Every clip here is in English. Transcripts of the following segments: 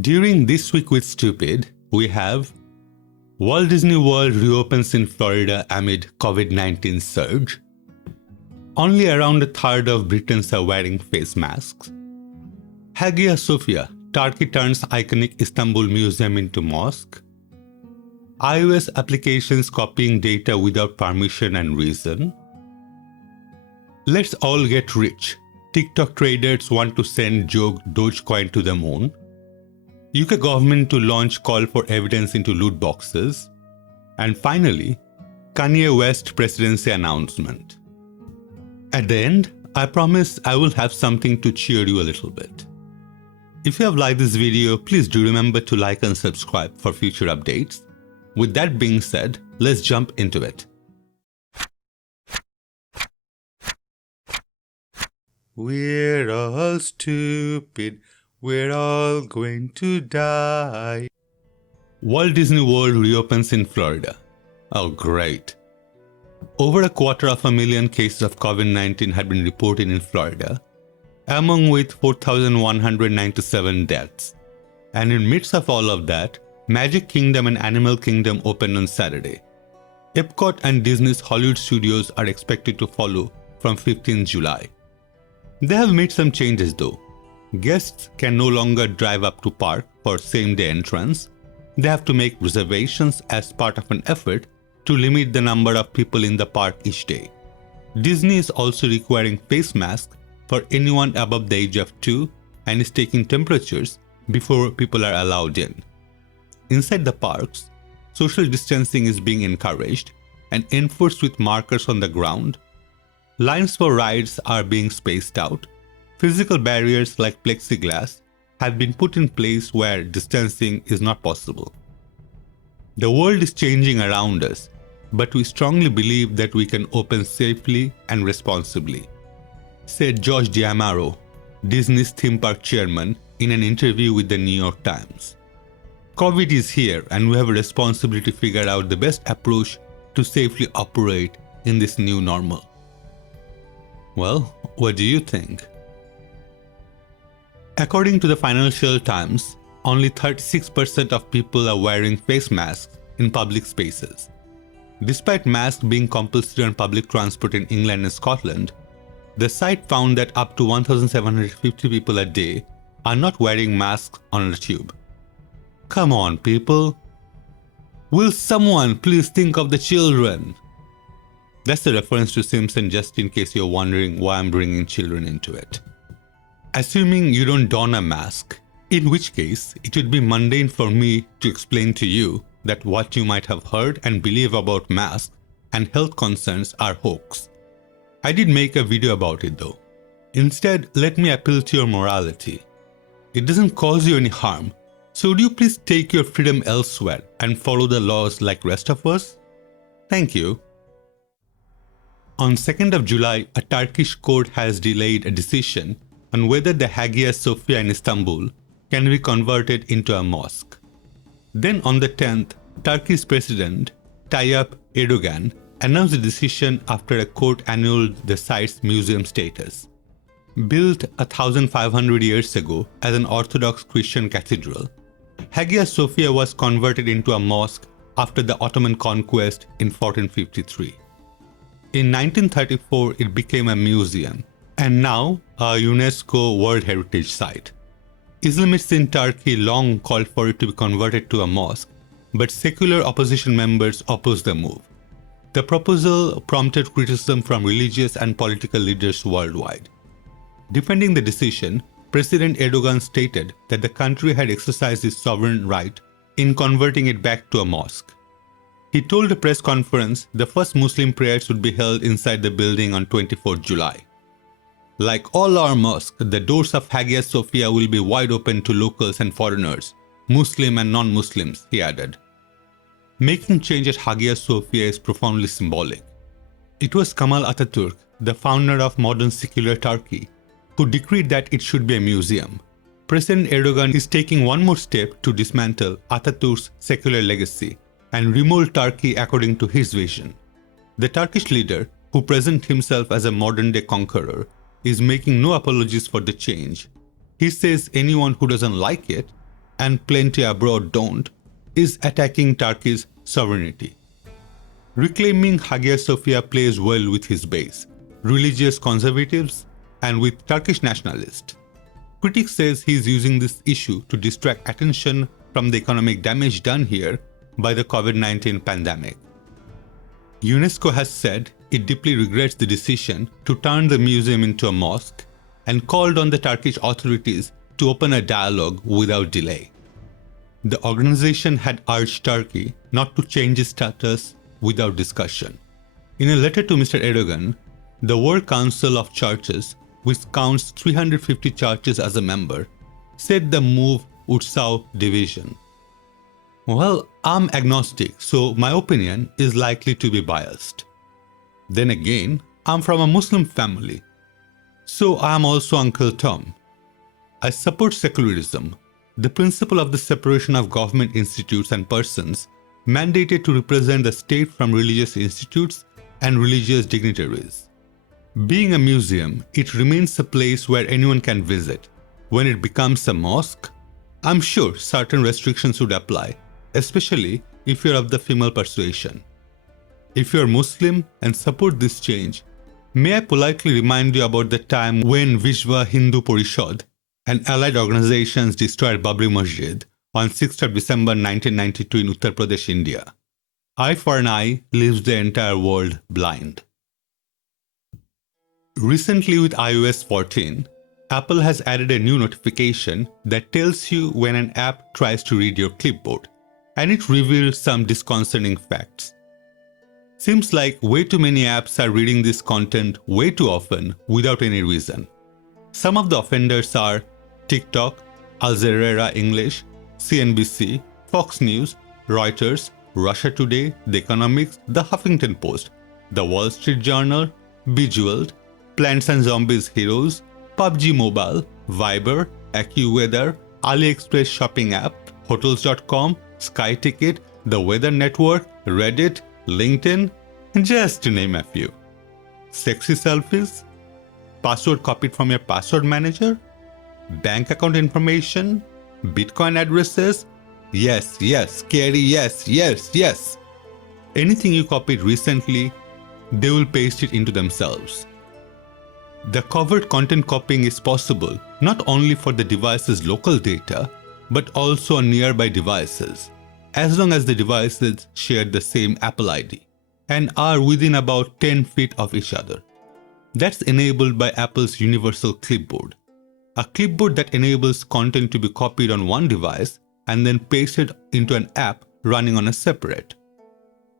During This Week with Stupid, we have Walt Disney World reopens in Florida amid COVID-19 surge. Only around a third of Britons are wearing face masks. Hagia Sophia, Turkey turns iconic Istanbul museum into mosque. iOS applications copying data without permission and reason. Let's all get rich. TikTok traders want to send joke Dogecoin to the moon. UK government to launch call for evidence into loot boxes. And finally, Kanye West Presidency announcement. At the end, I promise I will have something to cheer you a little bit. If you have liked this video, please do remember to like and subscribe for future updates. With that being said, let's jump into it. We're all stupid. We're all going to die. Walt Disney World reopens in Florida. Oh, great. Over 250,000 cases of COVID-19 had been reported in Florida, among with 4,197 deaths. And in midst of all of that, Magic Kingdom and Animal Kingdom opened on Saturday. Epcot and Disney's Hollywood studios are expected to follow from 15th July. They have made some changes though. Guests can no longer drive up to park for same-day entrance. They have to make reservations as part of an effort to limit the number of people in the park each day. Disney is also requiring face masks for anyone above the age of 2 and is taking temperatures before people are allowed in. Inside the parks, social distancing is being encouraged and enforced with markers on the ground. Lines for rides are being spaced out. Physical barriers like plexiglass have been put in place where distancing is not possible. The world is changing around us, but we strongly believe that we can open safely and responsibly, said Josh D'Amaro, Disney's theme park chairman, in an interview with the New York Times. COVID is here and we have a responsibility to figure out the best approach to safely operate in this new normal. Well, what do you think? According to the Financial Times, only 36% of people are wearing face masks in public spaces. Despite masks being compulsory on public transport in England and Scotland, the site found that up to 1,750 people a day are not wearing masks on the tube. Come on, people. Will someone please think of the children? That's a reference to Simpson, just in case you're wondering why I'm bringing children into it. Assuming you don't don a mask, in which case it would be mundane for me to explain to you that what you might have heard and believe about masks and health concerns are hoax. I did make a video about it though. Instead, let me appeal to your morality. It doesn't cause you any harm, so would you please take your freedom elsewhere and follow the laws like rest of us? Thank you. On 2nd of July, a Turkish court has delayed a decision on whether the Hagia Sophia in Istanbul can be converted into a mosque. Then on the 10th, Turkey's President Tayyip Erdogan announced the decision after a court annulled the site's museum status. Built 1,500 years ago as an Orthodox Christian cathedral, Hagia Sophia was converted into a mosque after the Ottoman conquest in 1453. In 1934, it became a museum and now a UNESCO World Heritage Site. Islamists in Turkey long called for it to be converted to a mosque, but secular opposition members opposed the move. The proposal prompted criticism from religious and political leaders worldwide. Defending the decision, President Erdogan stated that the country had exercised its sovereign right in converting it back to a mosque. He told a press conference the first Muslim prayers would be held inside the building on 24th July. Like all our mosques, the doors of Hagia Sophia will be wide open to locals and foreigners, Muslim and non-Muslims, he added. Making change at Hagia Sophia is profoundly symbolic. It was Kemal Atatürk, the founder of modern secular Turkey, who decreed that it should be a museum. President Erdogan is taking one more step to dismantle Atatürk's secular legacy and remold Turkey according to his vision. The Turkish leader, who presents himself as a modern-day conqueror, is making no apologies for the change. He says anyone who doesn't like it, and plenty abroad don't, is attacking Turkey's sovereignty. Reclaiming Hagia Sophia plays well with his base, religious conservatives, and with Turkish nationalists. Critics says he is using this issue to distract attention from the economic damage done here by the COVID-19 pandemic. UNESCO has said it deeply regrets the decision to turn the museum into a mosque and called on the Turkish authorities to open a dialogue without delay. The organization had urged Turkey not to change its status without discussion. In a letter to Mr. Erdogan, the World Council of Churches, which counts 350 churches as a member, said the move would sow division. Well, I'm agnostic, so my opinion is likely to be biased. Then again, I'm from a Muslim family, so I'm also Uncle Tom. I support secularism, the principle of the separation of government institutes and persons mandated to represent the state from religious institutes and religious dignitaries. Being a museum, it remains a place where anyone can visit. When it becomes a mosque, I'm sure certain restrictions would apply, especially if you're of the female persuasion. If you're Muslim and support this change, may I politely remind you about the time when Vishwa Hindu Parishad and allied organizations destroyed Babri Masjid on 6th of December 1992 in Uttar Pradesh, India. Eye for an eye leaves the entire world blind. Recently with iOS 14, Apple has added a new notification that tells you when an app tries to read your clipboard, and it reveals some disconcerting facts. Seems like way too many apps are reading this content way too often without any reason. Some of the offenders are TikTok, Al Jazeera English, CNBC, Fox News, Reuters, Russia Today, The Economics, The Huffington Post, The Wall Street Journal, Bejeweled, Plants and Zombies Heroes, PUBG Mobile, Viber, AccuWeather, AliExpress Shopping App, Hotels.com, Sky Ticket, The Weather Network, Reddit, LinkedIn, just to name a few. Sexy selfies, password copied from your password manager, bank account information, Bitcoin addresses, yes, scary, yes. Anything you copied recently, they will paste it into themselves. The covert content copying is possible not only for the device's local data, but also on nearby devices, as long as the devices share the same Apple ID and are within about 10 feet of each other. That's enabled by Apple's Universal Clipboard, a clipboard that enables content to be copied on one device and then pasted into an app running on a separate.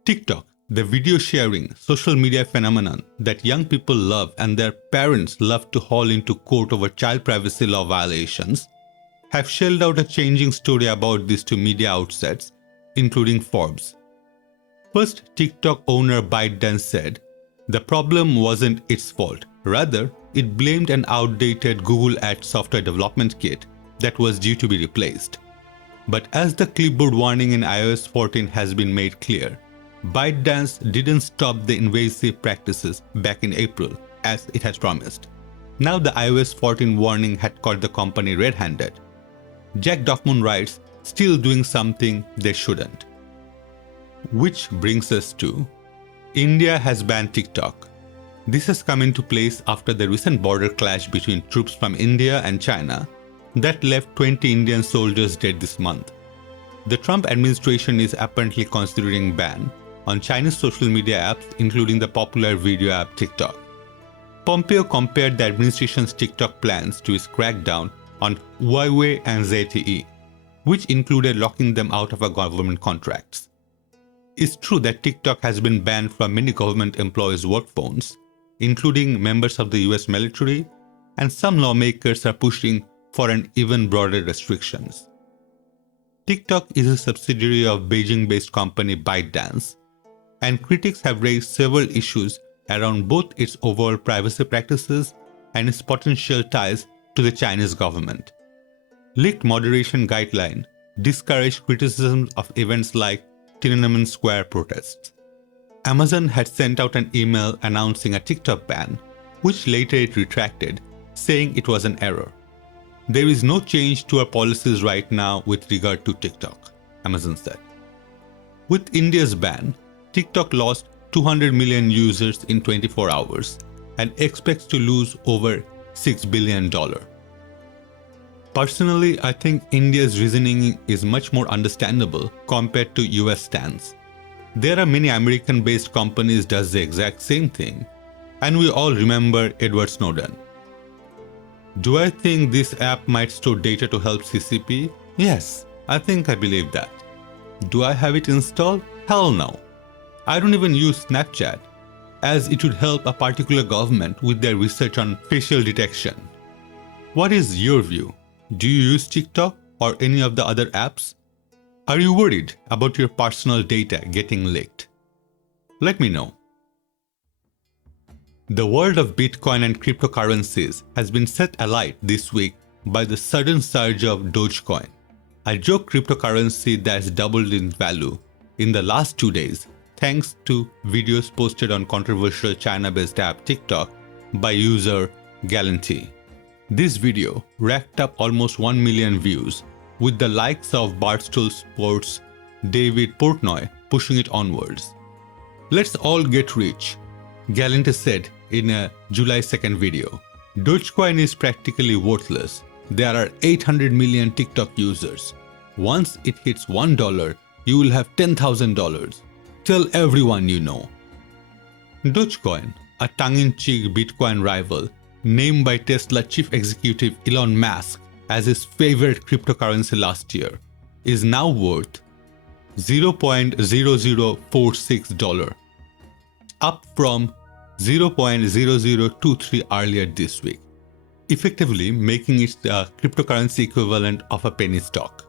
TikTok, the video sharing social media phenomenon that young people love and their parents love to haul into court over child privacy law violations, have shelled out a changing story about this to media outlets, including Forbes. First, TikTok owner ByteDance said the problem wasn't its fault. Rather, it blamed an outdated Google Ads software development kit that was due to be replaced. But as the clipboard warning in iOS 14 has been made clear, ByteDance didn't stop the invasive practices back in April, as it has promised. Now the iOS 14 warning had caught the company red-handed. Jack Dockman writes, still doing something they shouldn't. Which brings us to, India has banned TikTok. This has come into place after the recent border clash between troops from India and China that left 20 Indian soldiers dead this month. The Trump administration is apparently considering ban on Chinese social media apps, including the popular video app TikTok. Pompeo compared the administration's TikTok plans to its crackdown on Huawei and ZTE, which included locking them out of government contracts. It's true that TikTok has been banned from many government employees' work phones, including members of the US military, and some lawmakers are pushing for an even broader restrictions. TikTok is a subsidiary of Beijing-based company ByteDance, and critics have raised several issues around both its overall privacy practices and its potential ties to the Chinese government. Leaked moderation guidelines discourage criticism of events like Tiananmen Square protests. Amazon had sent out an email announcing a TikTok ban, which later it retracted, saying it was an error. There is no change to our policies right now with regard to TikTok, Amazon said. With India's ban, TikTok lost 200 million users in 24 hours and expects to lose over $6 billion. Personally, I think India's reasoning is much more understandable compared to US stance. There are many American-based companies that does the exact same thing, and we all remember Edward Snowden. Do I think this app might store data to help CCP? Yes, I believe that. Do I have it installed? Hell no. I don't even use Snapchat, as it would help a particular government with their research on facial detection. What is your view? Do you use TikTok or any of the other apps? Are you worried about your personal data getting leaked? Let me know. The world of Bitcoin and cryptocurrencies has been set alight this week by the sudden surge of Dogecoin, a joke cryptocurrency that's doubled in value in the last 2 days thanks to videos posted on controversial China-based app TikTok by user Galanty. This video racked up almost 1 million views, with the likes of Barstool Sports' David Portnoy pushing it onwards. Let's all get rich, Galanty said in a July 2nd video. Dogecoin is practically worthless. There are 800 million TikTok users. Once it hits $1, you will have $10,000. Tell everyone you know. Dogecoin, a tongue-in-cheek Bitcoin rival, named by Tesla chief executive Elon Musk as his favorite cryptocurrency last year, is now worth $0.0046, up from $0.0023 earlier this week, effectively making it the cryptocurrency equivalent of a penny stock.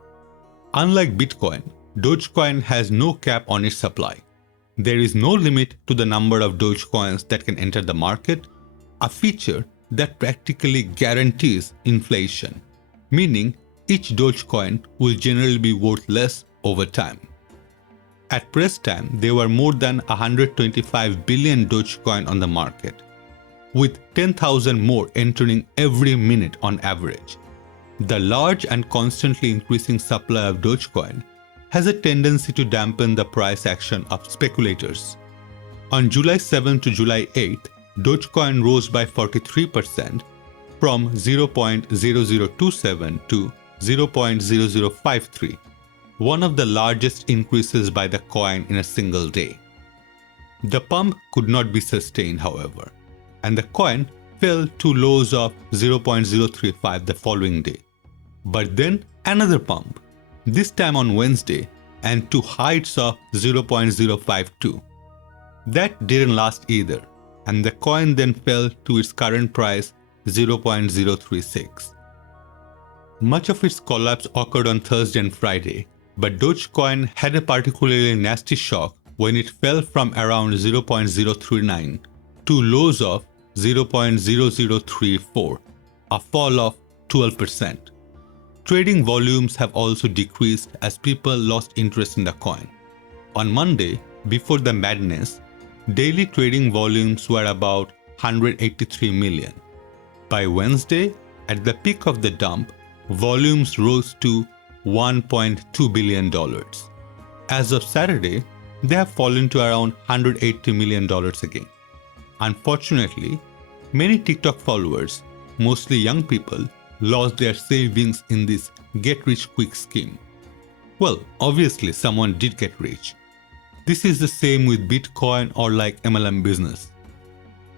Unlike Bitcoin, Dogecoin has no cap on its supply. There is no limit to the number of Dogecoins that can enter the market, a feature that practically guarantees inflation, meaning each Dogecoin will generally be worth less over time. At press time, there were more than 125 billion Dogecoin on the market, with 10,000 more entering every minute on average. The large and constantly increasing supply of Dogecoin has a tendency to dampen the price action of speculators. On July 7 to July 8, Dogecoin rose by 43% from 0.0027 to 0.0053, one of the largest increases by the coin in a single day. The pump could not be sustained, however, and the coin fell to lows of 0.035 the following day. But then another pump, this time on Wednesday, and to heights of 0.052. That didn't last either, and the coin then fell to its current price 0.036. Much of its collapse occurred on Thursday and Friday, but Dogecoin had a particularly nasty shock when it fell from around 0.039 to lows of 0.0034, a fall of 12%. Trading volumes have also decreased as people lost interest in the coin. On Monday, before the madness, daily trading volumes were about 183 million. By Wednesday, at the peak of the dump, volumes rose to $1.2 billion. As of Saturday, they have fallen to around $180 million again. Unfortunately, many TikTok followers, mostly young people, lost their savings in this get-rich-quick scheme. Well, obviously someone did get rich. This is the same with Bitcoin or like MLM business.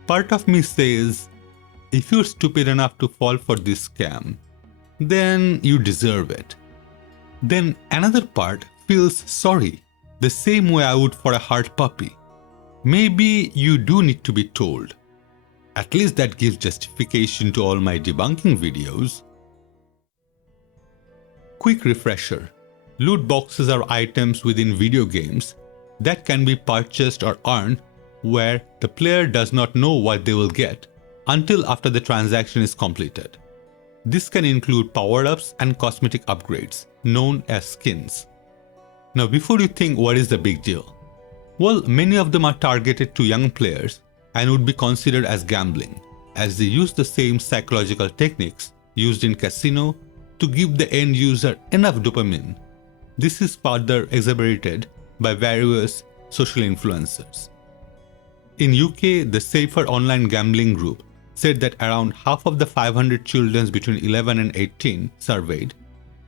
Part of me says, if you're stupid enough to fall for this scam, then you deserve it. Then another part feels sorry, the same way I would for a hurt puppy. Maybe you do need to be told. At least that gives justification to all my debunking videos. Quick refresher. Loot boxes are items within video games that can be purchased or earned where the player does not know what they will get until after the transaction is completed. This can include power-ups and cosmetic upgrades, known as skins. Now before you think what is the big deal? Well, many of them are targeted to young players and would be considered as gambling, as they use the same psychological techniques used in casino to give the end user enough dopamine. This is further exacerbated by various social influencers. In UK, the Safer Online Gambling Group said that around half of the 500 children between 11 and 18 surveyed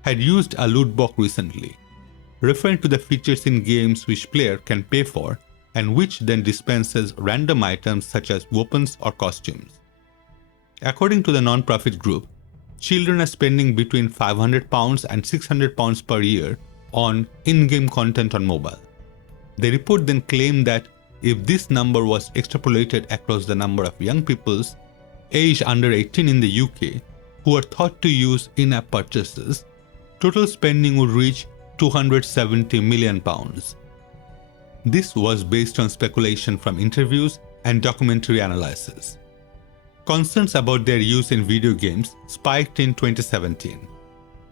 had used a loot box recently, referring to the features in games which player can pay for and which then dispenses random items such as weapons or costumes. According to the non-profit group, children are spending between £500 and £600 per year on in-game content on mobile. The report then claimed that if this number was extrapolated across the number of young people aged under 18 in the UK who are thought to use in-app purchases, total spending would reach £270 million. This was based on speculation from interviews and documentary analysis. Concerns about their use in video games spiked in 2017,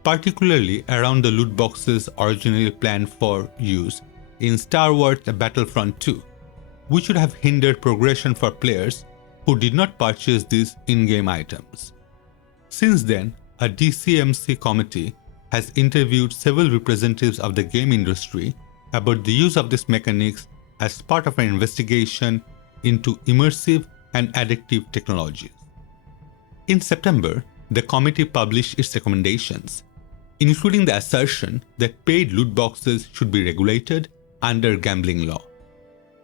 particularly around the loot boxes originally planned for use in Star Wars Battlefront 2, which would have hindered progression for players who did not purchase these in-game items. Since then, a DCMC committee has interviewed several representatives of the game industry about the use of these mechanics as part of an investigation into immersive and addictive technologies. In September, the committee published its recommendations, including the assertion that paid loot boxes should be regulated under gambling law.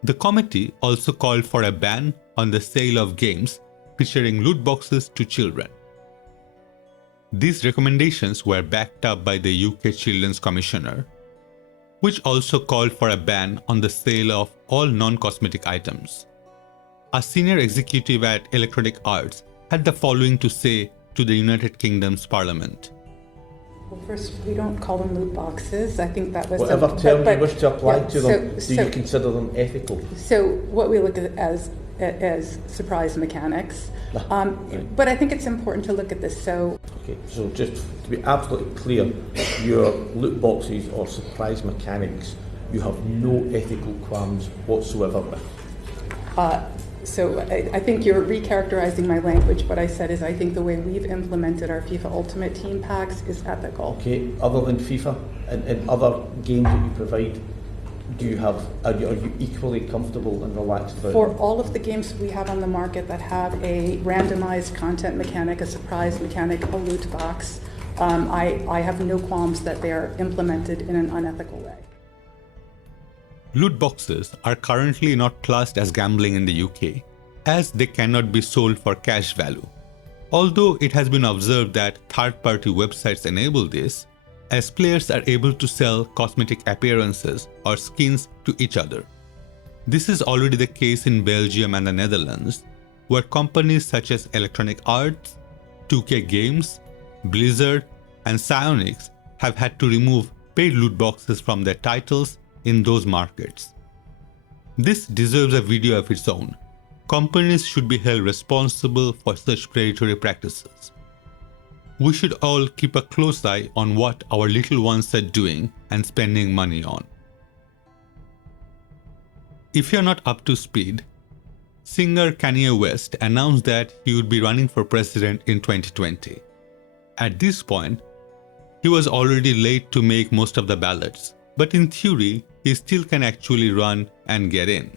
The committee also called for a ban on the sale of games featuring loot boxes to children. These recommendations were backed up by the UK Children's Commissioner, which also called for a ban on the sale of all non-cosmetic items. A senior executive at Electronic Arts had the following to say to the United Kingdom's Parliament. Well, first, we don't call them loot boxes. I think that was... Whatever term you wish to apply to them, do you consider them ethical? So what we look at as surprise mechanics. But I think it's important to look at this. Okay, so just to be absolutely clear, your loot boxes or surprise mechanics, you have no ethical qualms whatsoever with. So I think you're recharacterizing my language. What I said is I think the way we've implemented our FIFA Ultimate Team packs is ethical. Okay, other than FIFA and other games that you provide, are you equally comfortable and relaxed about For them? all of the games we have on the market that have a randomized content mechanic, a surprise mechanic, a loot box, I have no qualms that they are implemented in an unethical way. Loot boxes are currently not classed as gambling in the UK, as they cannot be sold for cash value. Although it has been observed that third-party websites enable this, as players are able to sell cosmetic appearances or skins to each other. This is already the case in Belgium and the Netherlands, where companies such as Electronic Arts, 2K Games, Blizzard, and Psyonix have had to remove paid loot boxes from their titles in those markets. This deserves a video of its own. Companies should be held responsible for such predatory practices. We should all keep a close eye on what our little ones are doing and spending money on. If you're not up to speed, singer Kanye West announced that he would be running for president in 2020. At this point, he was already late to make most of the ballots, but in theory, he still can actually run and get in.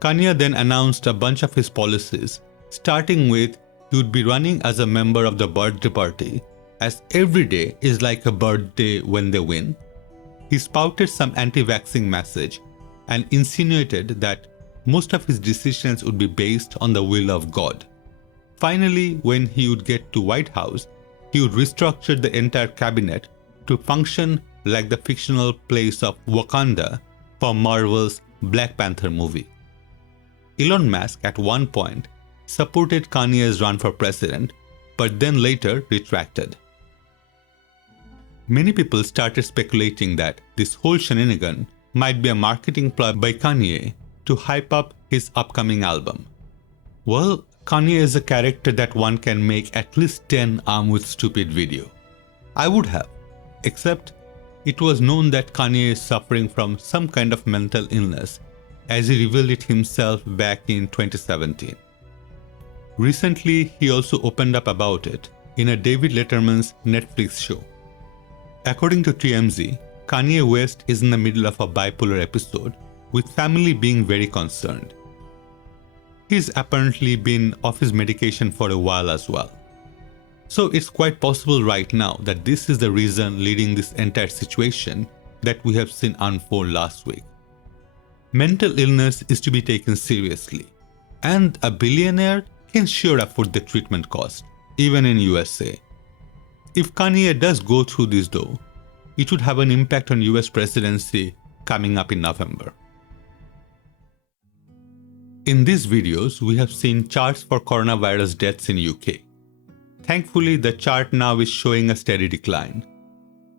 Kanye then announced a bunch of his policies, starting with he would be running as a member of the birthday party, as every day is like a birthday when they win. He spouted some anti-vaxxing message and insinuated that most of his decisions would be based on the will of God. Finally, when he would get to White House, he would restructure the entire cabinet to function like the fictional place of Wakanda for Marvel's Black Panther movie. Elon Musk at one point supported Kanye's run for president, but then later retracted. Many people started speculating that this whole shenanigan might be a marketing ploy by Kanye to hype up his upcoming album. Well, Kanye is a character that one can make at least 10 arm with stupid video. I would have, except it was known that Kanye is suffering from some kind of mental illness, as he revealed it himself back in 2017. Recently, he also opened up about it in a David Letterman's Netflix show. According to TMZ, Kanye West is in the middle of a bipolar episode, with family being very concerned. He's apparently been off his medication for a while as well. So it's quite possible right now that this is the reason leading this entire situation that we have seen unfold last week. Mental illness is to be taken seriously, and a billionaire can sure afford the treatment cost, even in USA. If Kanye does go through this though, it would have an impact on US presidency coming up in November. In these videos, we have seen charts for coronavirus deaths in UK. Thankfully, the chart now is showing a steady decline.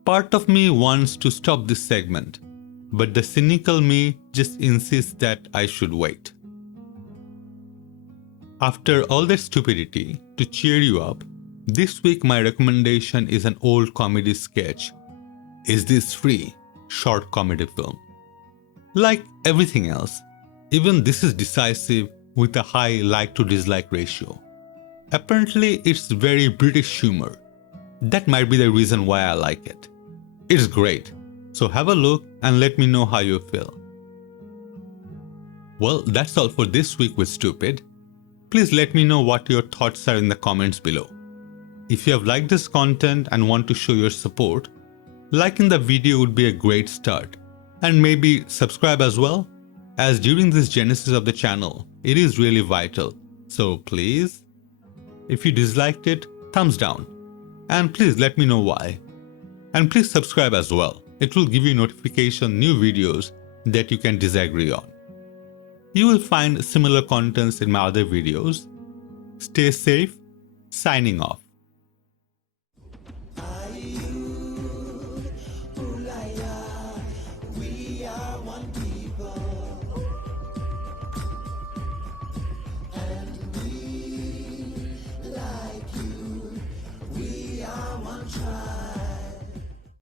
Part of me wants to stop this segment, but the cynical me just insists that I should wait. After all that stupidity, to cheer you up, this week my recommendation is an old comedy sketch, Is This Free? Short comedy film. Like everything else, even this is decisive with a high like to dislike ratio. Apparently it's very British humor. That might be the reason why I like it. It's great, so have a look and let me know how you feel. Well, that's all for this week with Stupid. Please let me know what your thoughts are in the comments below. If you have liked this content and want to show your support, liking the video would be a great start, and maybe subscribe as well, as during this genesis of the channel, it is really vital, so please. If you disliked it, thumbs down, and please let me know why. And please subscribe as well, it will give you notification new videos that you can disagree on. You will find similar contents in my other videos. Stay safe, signing off.